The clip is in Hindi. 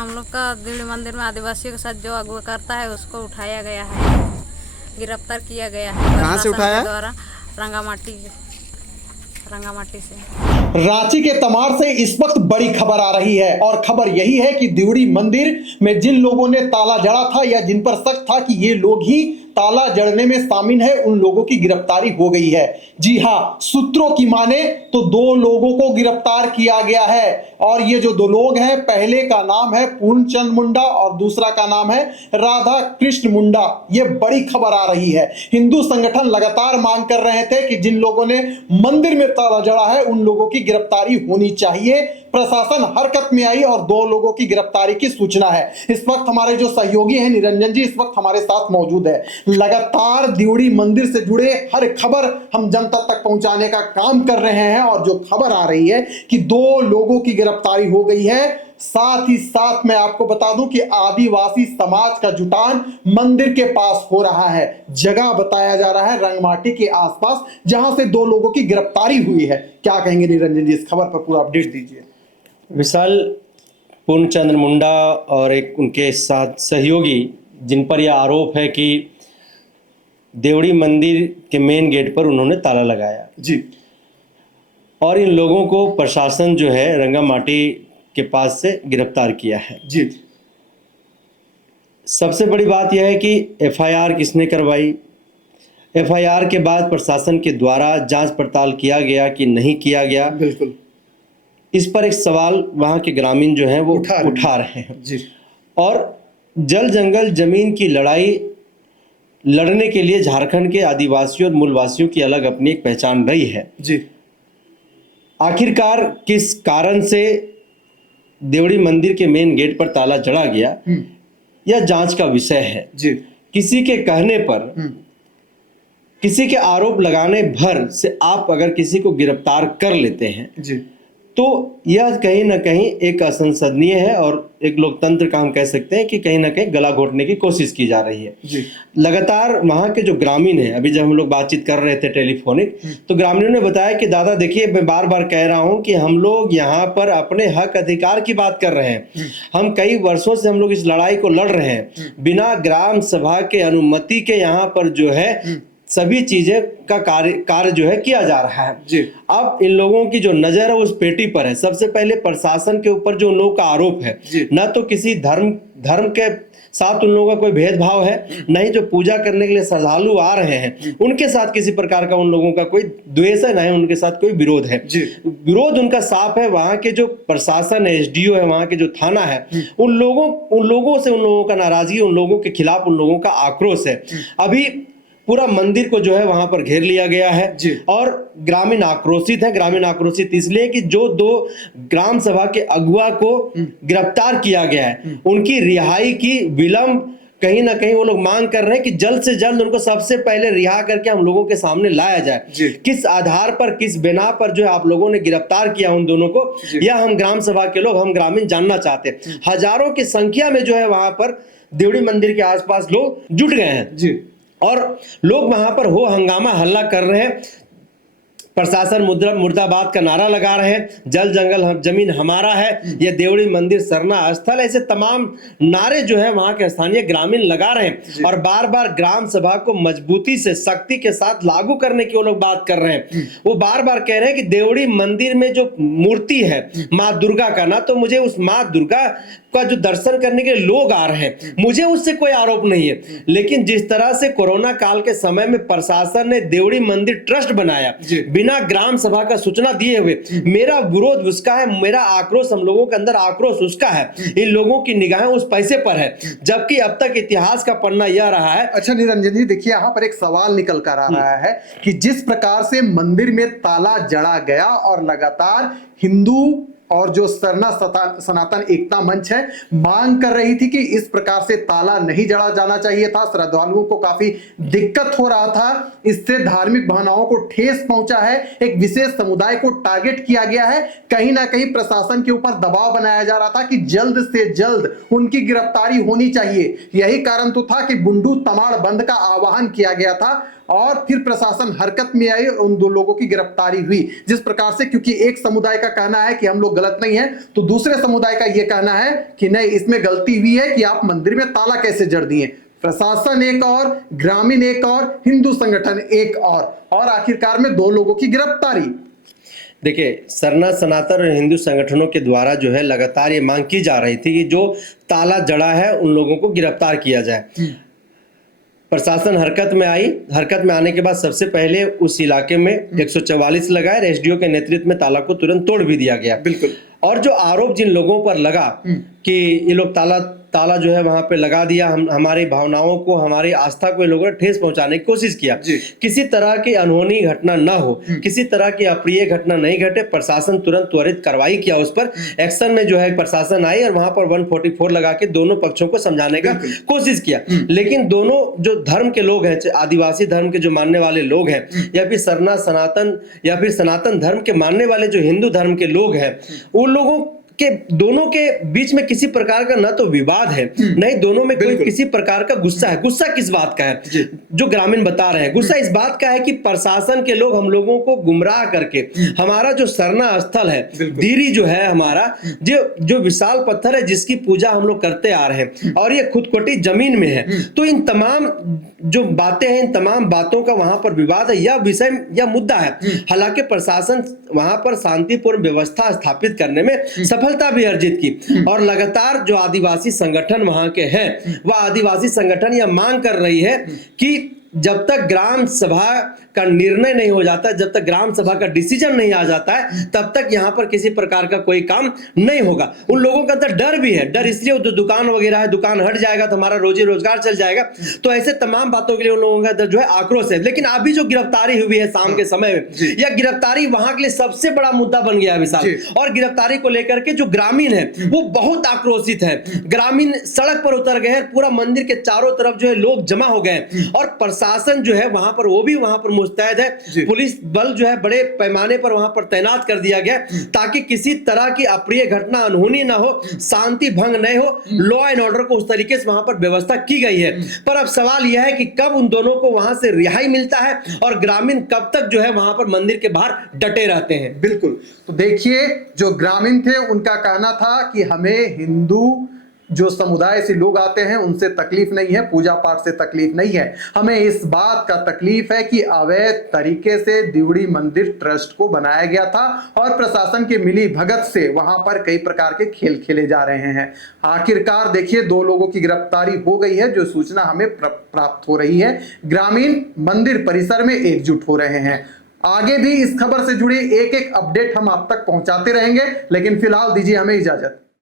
हम लोग का दिल्ली मंदिर में आदिवासियों के साथ जो अगवा करता है उसको उठाया गया है, गिरफ्तार किया गया है कहाँ से प्रशासन उठाया? के द्वारा। रंगामाटी से। रांची के तमाड़ से इस वक्त बड़ी खबर आ रही है और खबर यही है कि दिवड़ी मंदिर में जिन लोगों ने ताला जड़ा था या जिन पर शक था कि ये लोग ही ताला जड़ने में शामिल है, उन लोगों की गिरफ्तारी हो गई है। जी हां, सूत्रों की माने तो 2 लोगों को गिरफ्तार किया गया है और ये जो 2 लोग हैं, पहले का नाम है पूर्णचंद मुंडा और दूसरा का नाम है राधा कृष्ण मुंडा। ये बड़ी खबर आ रही है। हिंदू संगठन लगातार मांग कर रहे थे कि जिन लोगों ने मंदिर में ताला जड़ा है उन लोगों की गिरफ्तारी होनी चाहिए। प्रशासन हरकत में आई और 2 लोगों की गिरफ्तारी की सूचना है। इस वक्त हमारे जो सहयोगी हैं निरंजन जी इस वक्त हमारे साथ मौजूद है। लगातार दिवड़ी मंदिर से जुड़े हर खबर हम जनता तक पहुंचाने का काम कर रहे हैं और जो खबर आ रही है कि 2 लोगों की गिरफ्तारी हो गई है। साथ ही साथ मैं आपको बता दूं कि आदिवासी समाज का जुटान मंदिर के पास हो रहा है। जगह बताया जा रहा है रंगमाटी के आसपास, जहां से 2 लोगों की गिरफ्तारी हुई है। क्या कहेंगे निरंजन जी, इस खबर पर पूरा अपडेट दीजिए। विशाल, पूर्णचंद्र मुंडा और एक उनके साथ सहयोगी जिन पर यह आरोप है कि देवड़ी मंदिर के मेन गेट पर उन्होंने ताला लगाया जी, और इन लोगों को प्रशासन जो है रंगामाटी के पास से गिरफ्तार किया है। जी, सबसे बड़ी बात यह है कि एफआईआर किसने करवाई, एफआईआर के बाद प्रशासन के द्वारा जांच पड़ताल किया गया कि नहीं किया गया, बिल्कुल इस पर एक सवाल वहाँ के ग्रामीण जो हैं वो उठा रहे हैं। जी, और जल जंगल जमीन की लड़ाई लड़ने के लिए झारखंड के आदिवासियों और मूलवासियों की अलग अपनी एक पहचान रही है। जी, आखिरकार किस कारण से देवड़ी मंदिर के मेन गेट पर ताला जड़ा गया, यह जांच का विषय है। जी, किसी के कहने पर, किसी के आरोप लगाने भर से आप अगर किसी को गिरफ्तार कर लेते हैं जी, तो यह कहीं ना कहीं एक असंसदनीय है और एक लोकतंत्र का हम कह सकते हैं कि कहीं ना कहीं गला घोटने की कोशिश की जा रही है। जी, लगातार वहाँ के जो ग्रामीण हैं, अभी जब हम लोग बातचीत कर रहे थे टेलीफोनिक, तो ग्रामीणों ने बताया कि दादा देखिए, मैं बार बार कह रहा हूँ कि हम लोग यहाँ पर अपने हक अधिकार की बात कर रहे हैं। हम कई वर्षों से हम लोग इस लड़ाई को लड़ रहे हैं। बिना ग्राम सभा के अनुमति के यहाँ पर जो है सभी चीजें का कार्य जो है किया जा रहा है। जी, अब इन लोगों की जो नजर है उस पेटी पर है। सबसे पहले प्रशासन के ऊपर जो उन लोगों का आरोप है, न तो किसी धर्म के साथ उन लोगों का कोई भेदभाव है, नहीं जो पूजा करने के लिए श्रद्धालु आ रहे हैं उनके साथ किसी प्रकार का उन लोगों का कोई द्वेष है, नहीं उनके साथ कोई विरोध है। विरोध उनका साफ है। वहां के जो प्रशासन है, एसडीओ है, वहां के जो थाना है, उन लोगों से उन लोगों का नाराजगी, उन लोगों के खिलाफ उन लोगों का आक्रोश है। अभी पूरा मंदिर को जो है वहां पर घेर लिया गया है और ग्रामीण आक्रोशित है। ग्रामीण आक्रोशित इसलिए कि जो 2 ग्राम सभा के अगुआ को गिरफ्तार किया गया है उनकी रिहाई की विलंब कहीं ना कहीं वो लोग मांग कर रहे हैं कि जल्द से जल्द उनको सबसे पहले रिहा करके हम लोगों के सामने लाया जाए। किस आधार पर, किस बिना पर जो है आप लोगों ने गिरफ्तार किया उन दोनों को, यह हम ग्राम सभा के लोग, हम ग्रामीण जानना चाहते हैं। हजारों की संख्या में जो है वहां पर देवड़ी मंदिर के आसपास लोग जुट गए हैं और लोग वहां पर हो हंगामा हल्ला कर रहे हैं। प्रशासन मुर्दाबाद का नारा लगा रहे हैं, जल जंगल जमीन हमारा है, यह देवड़ी मंदिर सरना स्थल, ऐसे तमाम नारे जो है वहां के स्थानीय ग्रामीण लगा रहे हैं और बार बार ग्राम सभा को मजबूती से, शक्ति के साथ लागू करने की वो लोग बात कर रहे हैं। वो बार बार कह रहे हैं कि देवड़ी मंदिर में जो मूर्ति है माँ दुर्गा का, ना तो मुझे उस माँ दुर्गा का जो दर्शन करने के लिए लोग आ रहे हैं, मुझे उससे कोई आरोप नहीं है, लेकिन जिस तरह से कोरोना काल के समय में प्रशासन ने देवड़ी मंदिर ट्रस्ट बनाया बिना ग्राम सभा का सूचना दिए हुए, मेरा विरोध उसका है, मेरा आक्रोश, हम लोगों के अंदर आक्रोश उसका है। इन लोगों की निगाहें उस पैसे पर है, जबकि अब तक इतिहास का पन्ना यह रहा है। अच्छा निरंजन जी, देखिए यहाँ पर एक सवाल निकल कर आ रहा है कि जिस प्रकार से मंदिर में ताला जड़ा गया और लगातार हिंदू और जो सरना सनातन एकता मंच है मांग कर रही थी कि इस प्रकार से ताला नहीं जड़ा जाना चाहिए था, श्रद्धालुओं को काफी दिक्कत हो रहा था, इससे धार्मिक भावनाओं को ठेस पहुंचा है, एक विशेष समुदाय को टारगेट किया गया है, कहीं ना कहीं प्रशासन के ऊपर दबाव बनाया जा रहा था कि जल्द से जल्द उनकी गिरफ्तारी होनी चाहिए। यही कारण तो था कि बुंडू तमाड़ बंद का आह्वान किया गया था और फिर प्रशासन हरकत में आई और उन दो लोगों की गिरफ्तारी हुई। जिस प्रकार से, क्योंकि एक समुदाय का कहना है कि हम लोग गलत नहीं है, तो दूसरे समुदाय का यह कहना है कि नहीं, इसमें गलती हुई है कि आप मंदिर में ताला कैसे जड़ दिए। प्रशासन एक और, ग्रामीण एक और, हिंदू संगठन एक और आखिरकार में दो लोगों की गिरफ्तारी। देखिए, सरना सनातन और हिंदू संगठनों के द्वारा जो है लगातार ये मांग की जा रही थी कि जो ताला जड़ा है उन लोगों को गिरफ्तार किया जाए। प्रशासन हरकत में आई। हरकत में आने के बाद सबसे पहले उस इलाके में 144 लगाए, एसडीओ के नेतृत्व में ताला को तुरंत तोड़ भी दिया गया। बिल्कुल। और जो आरोप जिन लोगों पर लगा कि ये लोग ताला जो है वहां पे लगा दिया, हमारी भावनाओं को, हमारी आस्था को ये लोगों ने ठेस पहुंचाने की कोशिश किया, किसी तरह की अनहोनी घटना ना हो, किसी तरह की अप्रिय घटना नहीं घटे, प्रशासन तुरंत त्वरित कार्रवाई किया उस पर। एक्शन में जो है प्रशासन आई और वहां पर 144 लगा के दोनों पक्षों को समझाने का कोशिश किया। लेकिन दोनों जो धर्म के लोग हैं, आदिवासी धर्म के जो मानने वाले लोग हैं, या फिर सरना सनातन या फिर सनातन धर्म के मानने वाले जो हिंदू धर्म के लोग हैं, उन लोगों के दोनों के बीच में किसी प्रकार का ना तो विवाद है, नहीं दोनों में कोई किसी प्रकार का गुस्सा है। गुस्सा किस बात का है? जो ग्रामीण बता रहे हैं, गुस्सा इस बात का है कि प्रशासन के लोग हम लोगों को गुमराह करके हमारा जो सरना स्थल है, दीरी जो है हमारा, जो विशाल पत्थर है जिसकी पूजा हम लोग करते आ रहे हैं, और ये खुदकुटी जमीन में है, तो इन तमाम जो बातें हैं, इन तमाम बातों का वहां पर विवाद है, यह विषय या मुद्दा है। हालांकि प्रशासन वहां पर शांतिपूर्ण व्यवस्था स्थापित करने में सफलता भी अर्जित की, और लगातार जो आदिवासी संगठन वहां के हैं, वह आदिवासी संगठन यह मांग कर रही है कि जब तक ग्राम सभा का निर्णय नहीं हो जाता, जब तक ग्राम सभा का डिसीजन नहीं आ जाता है, तब तक यहां पर किसी प्रकार का कोई काम नहीं होगा। उन लोगों का अंदर डर भी है। डर इसलिए, जो दुकान वगैरह है, दुकान हट जाएगा तो हमारा रोजी रोजगार चल जाएगा, तो ऐसे तमाम बातों के लिए उन लोगों का अंदर जो है आक्रोश है। लेकिन अभी जो गिरफ्तारी हुई है शाम के समय में, यह गिरफ्तारी वहां के लिए सबसे बड़ा मुद्दा बन गया है विशाल। और गिरफ्तारी को लेकर के जो ग्रामीण है वो बहुत आक्रोशित है। ग्रामीण सड़क पर उतर गए हैं, पूरा मंदिर के चारों तरफ जो है लोग जमा हो गए, और प्रशासन जो है वहां पर, वो भी वहां पर मुस्तैद है। पुलिस बल जो है बड़े पैमाने पर वहां पर तैनात कर दिया गया, ताकि किसी तरह की अप्रिय घटना, अनहोनी ना हो, शांति भंग नहीं हो। लॉ एंड ऑर्डर को उस तरीके से वहां पर व्यवस्था की गई है। पर अब सवाल यह है कि कब उन दोनों को वहां से रिहाई मिलता है, और ग्रामीण कब तक जो है वहां पर मंदिर के बाहर डटे रहते हैं। बिल्कुल। तो देखिए, जो ग्रामीण थे उनका कहना था कि हमें हिंदू जो समुदाय से लोग आते हैं उनसे तकलीफ नहीं है, पूजा पाठ से तकलीफ नहीं है, हमें इस बात का तकलीफ है कि अवैध तरीके से दिवड़ी मंदिर ट्रस्ट को बनाया गया था, और प्रशासन के मिली भगत से वहां पर कई प्रकार के खेल खेले जा रहे हैं। आखिरकार देखिए, दो लोगों की गिरफ्तारी हो गई है, जो सूचना हमें प्राप्त हो रही है। ग्रामीण मंदिर परिसर में एकजुट हो रहे हैं। आगे भी इस खबर से जुड़ी एक एक अपडेट हम आप तक पहुंचाते रहेंगे, लेकिन फिलहाल दीजिए हमें इजाजत।